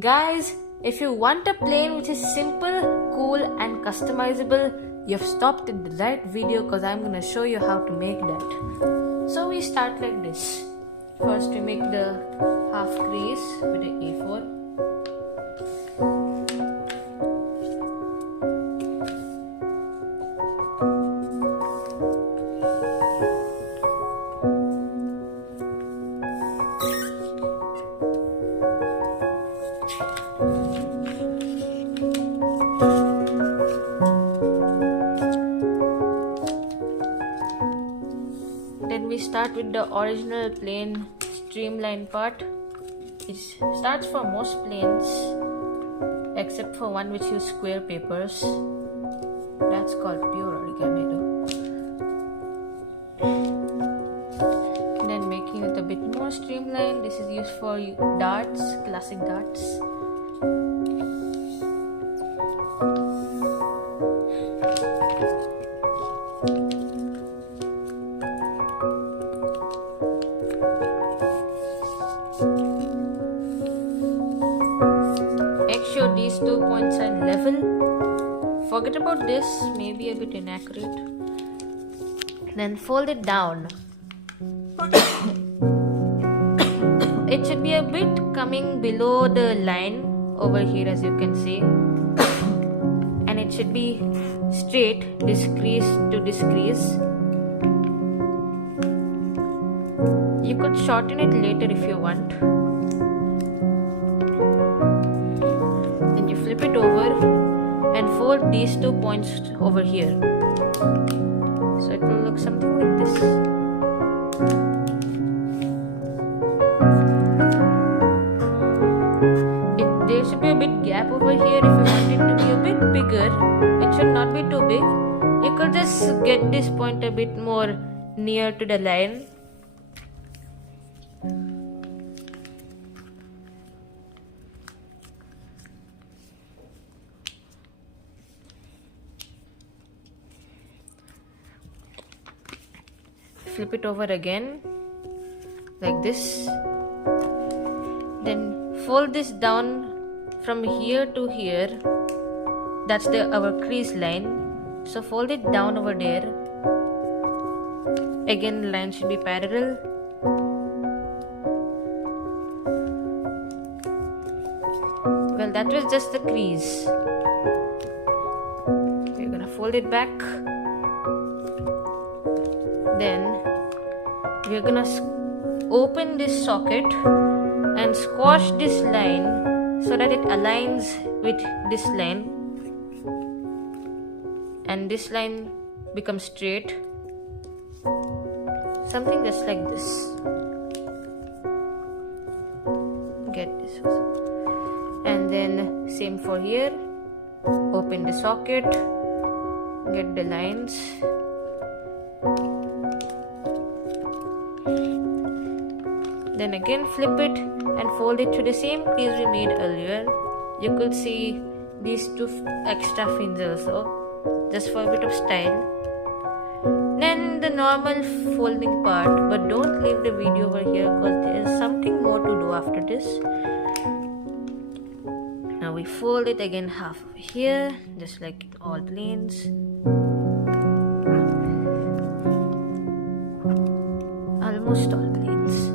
Guys, if you want a plane which is simple, cool and customizable, you've stopped at the right video because I'm gonna show you how to make that. So we start like this. First we make the half crease with the A4. Then we start with the original plain streamline part. It starts for most planes except for one which use square papers. That's called pure origami though. Then making it a bit more streamlined. This is used for darts, classic darts. Make sure these 2 points are level. Forget about this, maybe a bit inaccurate. Then fold it down. It should be a bit coming below the line over here, as you can see. And it should be straight, decrease to decrease. You could shorten it later if you want. Then you flip it over and fold these 2 points over here. So it will look something like this. There should be a bit gap over here. If you want it to be a bit bigger, it should not be too big. You could just get this point a bit more near to the line. Flip it over again like this. Then fold this down from here to here. That's our crease line. So fold it down over there. Again, the line should be parallel. Well, that was just the crease. We're gonna fold it back. Then we're gonna open this socket and squash this line so that it aligns with this line, and this line becomes straight, something just like this. Get this. And then same for here. Open the socket, get the lines. Then again flip it and fold it to the same crease we made earlier. You could see these 2 extra fins also, just for a bit of style. Then the normal folding part, but don't leave the video over here because there is something more to do after this. Now we fold it again half over here, just like all planes. Almost all planes.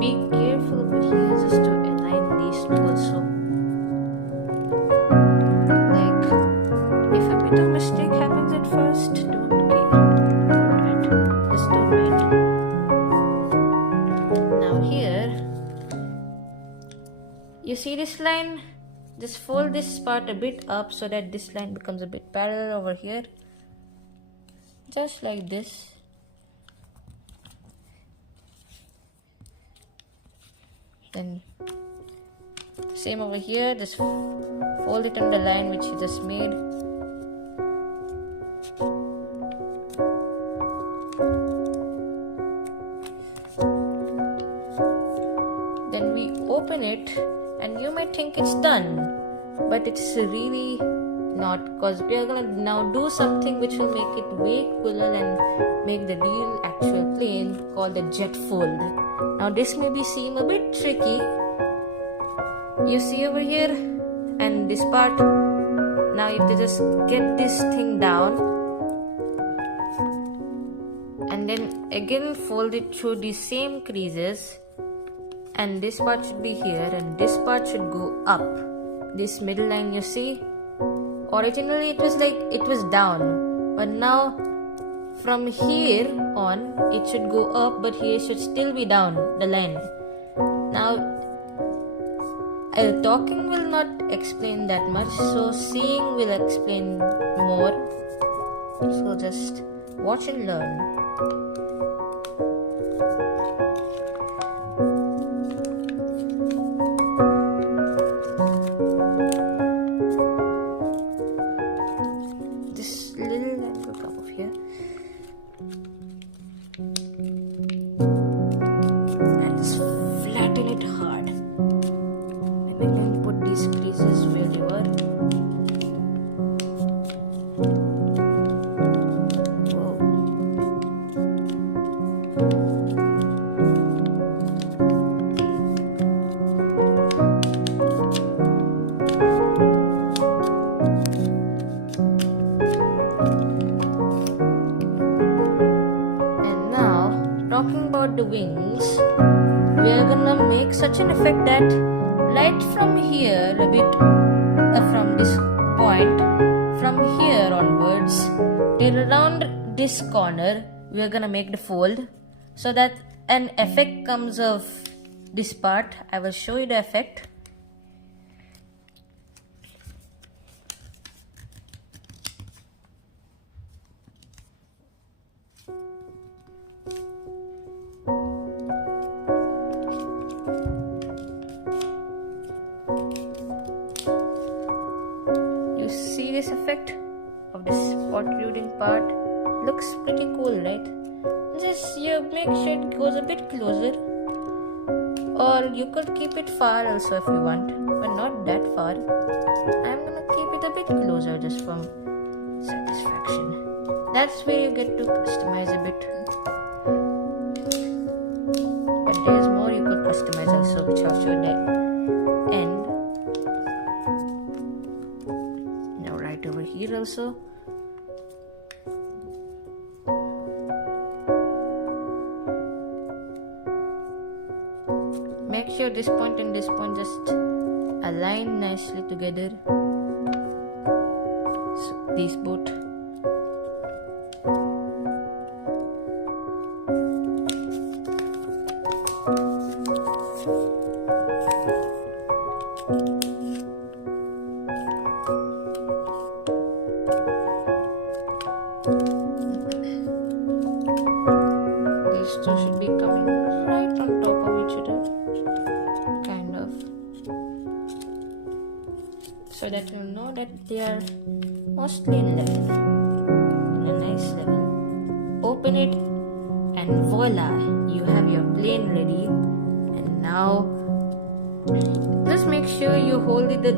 Be careful over here just to align these 2 also. Like, if a bit of mistake happens at first, don't care. Just don't wait. Now here, you see this line? Just fold this part a bit up so that this line becomes a bit parallel over here. Just like this. Then same over here, just fold it on the line which you just made. open it and you might think it's done, but it's really not, because we are gonna now do something which will make it way cooler and make the real actual plane called the jet fold. Now this may seem a bit tricky. You see over here and this part. Now you have to just get this thing down and then again fold it through the same creases, and this part should be here and this part should go up. This middle line, you see, originally it was down, but now from here on it should go up, but here should still be down, the line. Now talking will not explain that much, so seeing will explain more. So just watch and learn. This little line will come off here. And just flatten it hard. And again put these creases where they were. Talking about the wings, we are gonna make such an effect that right from here a bit, from this point, from here onwards till around this corner, we are gonna make the fold so that an effect comes of this part. I will show you the effect. See this effect of this protruding part? Looks pretty cool, right? Just you make sure it goes a bit closer, or you could keep it far also if you want, but not that far. I'm gonna keep it a bit closer just for satisfaction. That's where you get to customize a bit. But there's more you could customize also, which I'll show at end. Over here also. Make sure this point and this point just align nicely together. So these both. These two should be coming right on top of each other, kind of, so that you know that they are mostly in level, in a nice level. Open it and voila, you have your plane ready. And now just make sure you hold it the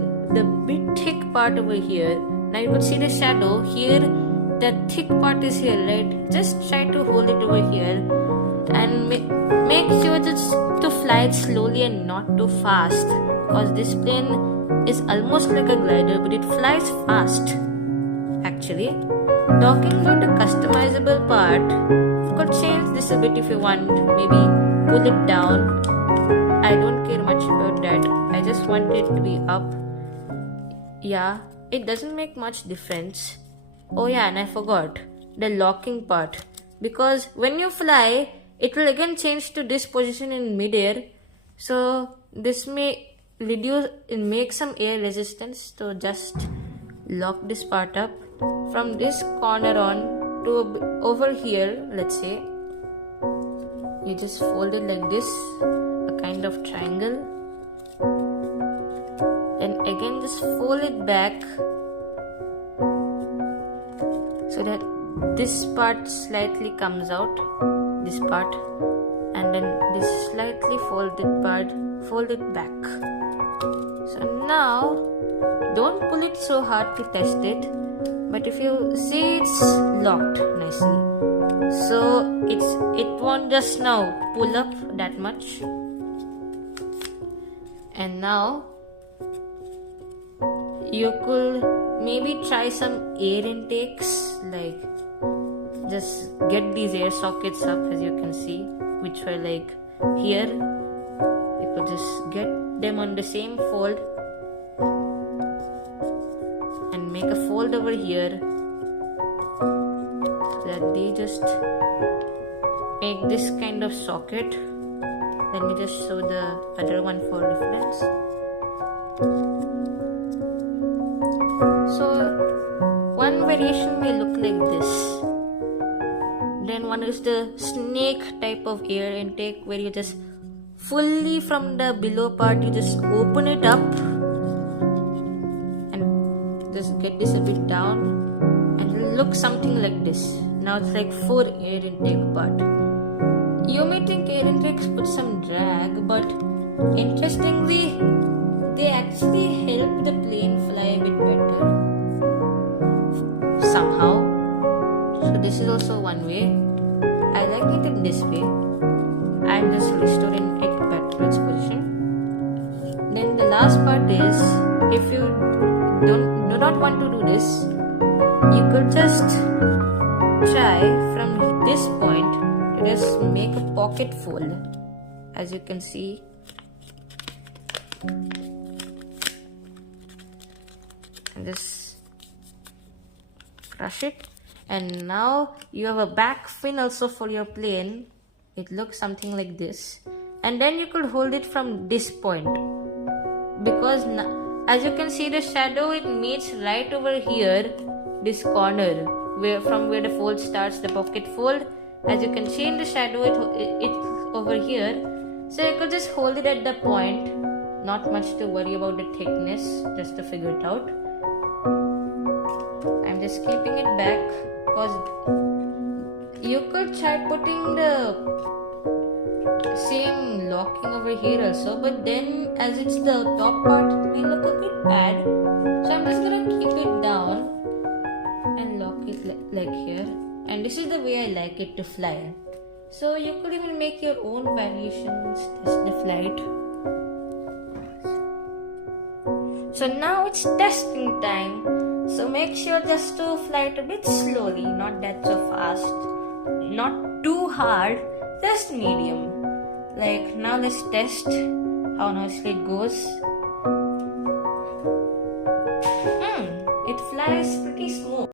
bit thick part over here. Now you could see the shadow here. That thick part is here, right? Just try to hold it over here and make sure just to fly it slowly and not too fast, because this plane is almost like a glider, but it flies fast actually. Talking about the customizable part, you could change this a bit if you want, maybe pull it down. I don't care much about that, I just want it to be up. Yeah, it doesn't make much difference. Oh yeah, and I forgot the locking part, because when you fly it will again change to this position in midair, so this may make some air resistance. So just lock this part up from this corner on to over here. Let's say you just fold it like this, a kind of triangle, and again just fold it back so that this part slightly comes out, this part, and then this slightly folded part, fold it back. So now don't pull it so hard to test it, but if you see it's locked nicely, so it won't just now pull up that much. And now you could maybe try some air intakes, like just get these air sockets up, as you can see, which were like here. You could just get them on the same fold and make a fold over here so that they just make this kind of socket. Let me just show the other one for reference. So one variation may look like this. Then one is the snake type of air intake, where you just fully from the below part, you just open it up and just get this a bit down, and it will look something like this. Now it's like 4 air intake part. You may think air intakes put some drag, but interestingly, they actually help the plane fly a bit better somehow. So this is also one way. I like it in this way. I'm just restoring it back to its position. Then the last part is, if you do not want to do this, you could just try from this point to just make a pocket fold, as you can see. And just crush it, and now you have a back fin also for your plane. It looks something like this, and then you could hold it from this point, because as you can see the shadow, it meets right over here, this corner where the fold starts, the pocket fold. As you can see in the shadow, it's over here, so you could just hold it at the point. Not much to worry about the thickness, just to figure it out. I'm just keeping it back because you could try putting the same locking over here also, but then as it's the top part, it may look a bit bad. So I'm just gonna keep it down and lock it like here. And this is the way I like it to fly. So you could even make your own variations, test the flight. So now it's testing time. So make sure just to fly it a bit slowly, not that so fast, not too hard, just medium. Like now let's test how nicely it goes. It flies pretty smooth.